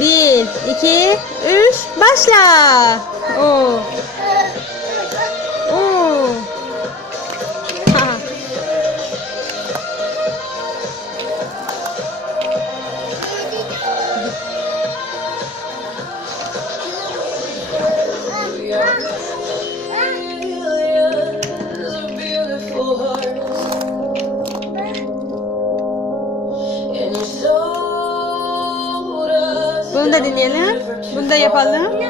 Bir, iki, üç, başla. Oo. Oo. Ha. Bunu da dinleyelim. Bunu da yapalım.